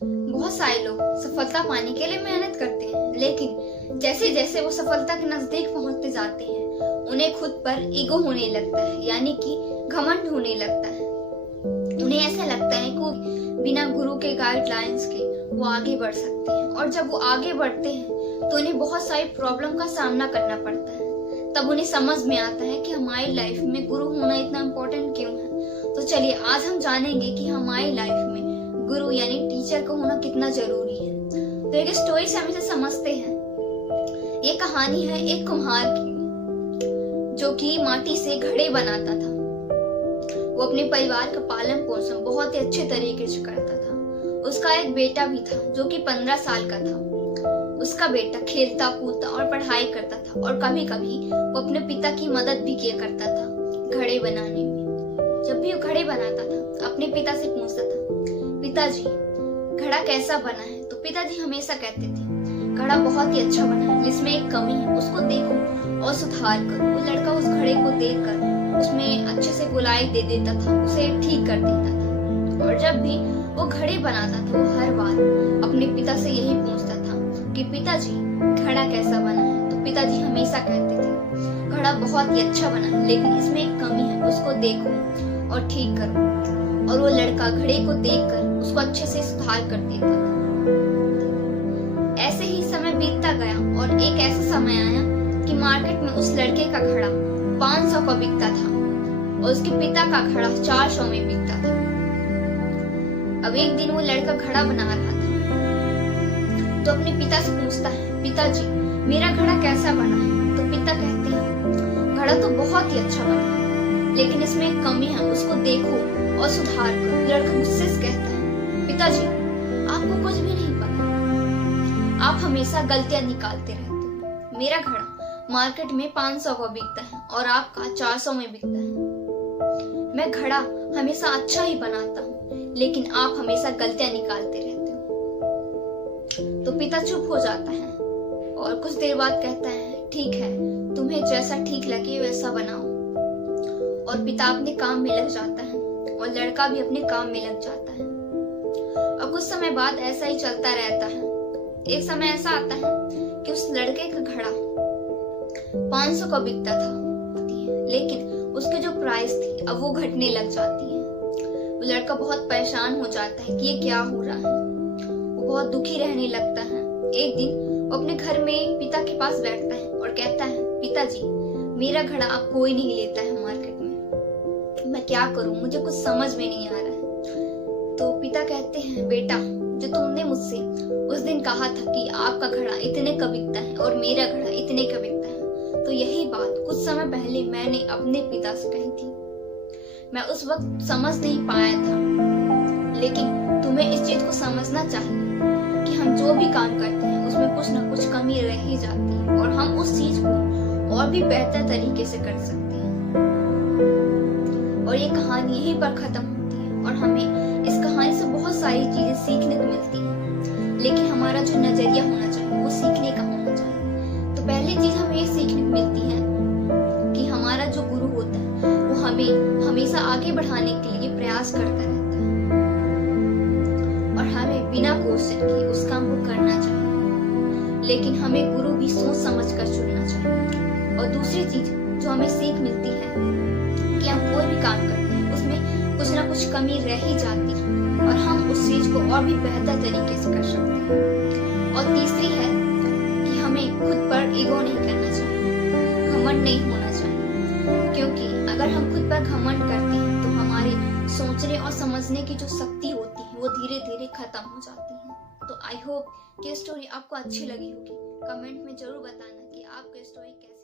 बहुत सारे लोग सफलता पाने के लिए मेहनत करते हैं, लेकिन जैसे जैसे वो सफलता के नजदीक पहुंचते जाते हैं उन्हें खुद पर ईगो होने लगता है, यानी कि घमंड होने लगता है। उन्हें ऐसा लगता है कि बिना गुरु के गाइडलाइंस के वो आगे बढ़ सकते हैं, और जब वो आगे बढ़ते हैं तो उन्हें बहुत सारी प्रॉब्लम का सामना करना पड़ता है। तब उन्हें समझ में आता है कि हमारी लाइफ में गुरु होना इतना इम्पोर्टेंट क्यों है। तो चलिए आज हम जानेंगे कि हमारी लाइफ में गुरु यानी टीचर का होना कितना जरूरी है। तो एक स्टोरी से हम इसे समझते हैं। ये कहानी है एक कुम्हार की, जो कि माटी से घड़े बनाता था। वो अपने परिवार का पालन पोषण बहुत ही अच्छे तरीके से करता था। उसका एक बेटा भी था जो कि 15 साल का था। उसका बेटा खेलता कूदता और पढ़ाई करता था, और कभी कभी वो अपने पिता की मदद भी किया करता था घड़े बनाने में। जब भी वो घड़े बनाता था अपने पिता से पूछता था, पिताजी घड़ा कैसा बना है? तो पिताजी हमेशा कहते थे, घड़ा बहुत ही अच्छा बना है, इसमें एक कमी है, उसको देखो और सुधार करो। वो लड़का उस घड़े को देखकर उसमें अच्छे से गोलाई दे देता था, उसे ठीक कर देता था। और जब भी वो घड़े बनाता था वो हर बार अपने पिता से यही पूछता था कि पिताजी घड़ा कैसा बना है? तो पिताजी हमेशा कहते थे, घड़ा बहुत ही अच्छा बना है, लेकिन इसमें एक कमी है, उसको देखो और ठीक करो। और वो लड़का घड़े को देखकर उसको अच्छे से सुधार कर देता था। ऐसे ही समय बीतता गया और एक ऐसा समय आया कि मार्केट में उस लड़के का घड़ा 500 का बिकता था और उसके पिता का घड़ा 400 में बिकता था। अब एक दिन वो लड़का घड़ा बना रहा था तो अपने पिता से पूछता है, पिताजी मेरा घड़ा कैसा बना है? तो पिता कहते हैं, घड़ा तो बहुत ही अच्छा बना है, लेकिन इसमें एक कमी है, उसको देखो और सुधार करो। लड़का गुस्से से कहता है, पिताजी आपको कुछ भी नहीं पता, आप हमेशा गलतियां निकालते रहते हो। मेरा घड़ा मार्केट में 500 का बिकता है और आपका 400 में बिकता है। मैं घड़ा हमेशा अच्छा ही बनाता हूँ, लेकिन आप हमेशा गलतियां निकालते रहते हो। तो पिता चुप हो जाता है और कुछ देर बाद कहता है, ठीक है, तुम्हें जैसा ठीक लगे वैसा बनाओ। और पिता अपने काम में लग जाता है और लड़का भी अपने काम में लग जाता है। और कुछ समय बाद ऐसा ही चलता रहता है। एक समय ऐसा आता है कि उस लड़के का घड़ा 500 का बिकता था, लेकिन उसकी जो प्राइस थी अब वो घटने लग जाती है। वो लड़का बहुत परेशान हो जाता है कि ये क्या हो रहा है। वो बहुत दुखी रहने लगता है। एक दिन वो अपने घर में पिता के पास बैठता है और कहता है, पिताजी मेरा घड़ा अब कोई नहीं लेता है मार्केट में, मैं क्या करूं, मुझे कुछ समझ में नहीं आ रहा है। तो पिता कहते हैं, बेटा जो तुमने मुझसे उस दिन कहा था कि आपका घड़ा इतने का बिकता है और मेरा घड़ा इतने का बिकता है, तो यही बात कुछ समय पहले मैंने अपने पिता से कही थी। मैं उस वक्त समझ नहीं पाया था, लेकिन तुम्हें इस चीज को समझना चाहिए कि हम जो भी काम करते हैं उसमें कुछ ना कुछ कमी रह ही जाती है और हम उस चीज को और भी बेहतर तरीके से कर सकते हैं। और ये कहानी यहीं पर खत्म होती है और हमें इस कहानी से बहुत सारी चीजें सीखने को मिलती हैं, लेकिन हमारा जो नजरिया होना चाहिए वो सीखने का होना चाहिए। तो पहली चीज हमें ये सीखने को मिलती है कि हमारा जो गुरु होता है वो हमें हमेशा आगे बढ़ाने के लिए प्रयास करता रहता है और हमें बिना क्वेश्चन के उस काम को करना चाहिए, लेकिन हमें गुरु भी सोच समझ कर चुनना चाहिए। और दूसरी चीज जो हमें सीख मिलती है कि हम कोई भी काम करते हैं उसमें कुछ ना कुछ कमी रह ही जाती है और हम उस चीज को और भी बेहतर तरीके से कर सकते हैं। और तीसरी है कि हमें खुद पर ईगो नहीं करना चाहिए, घमंड नहीं होना चाहिए, क्योंकि अगर हम खुद पर घमंड करते हैं तो हमारे सोचने और समझने की जो शक्ति होती है वो धीरे धीरे खत्म हो जाती है। तो आई होप कि स्टोरी आपको अच्छी लगी होगी। कमेंट में जरूर बताना कि आपको स्टोरी कैसी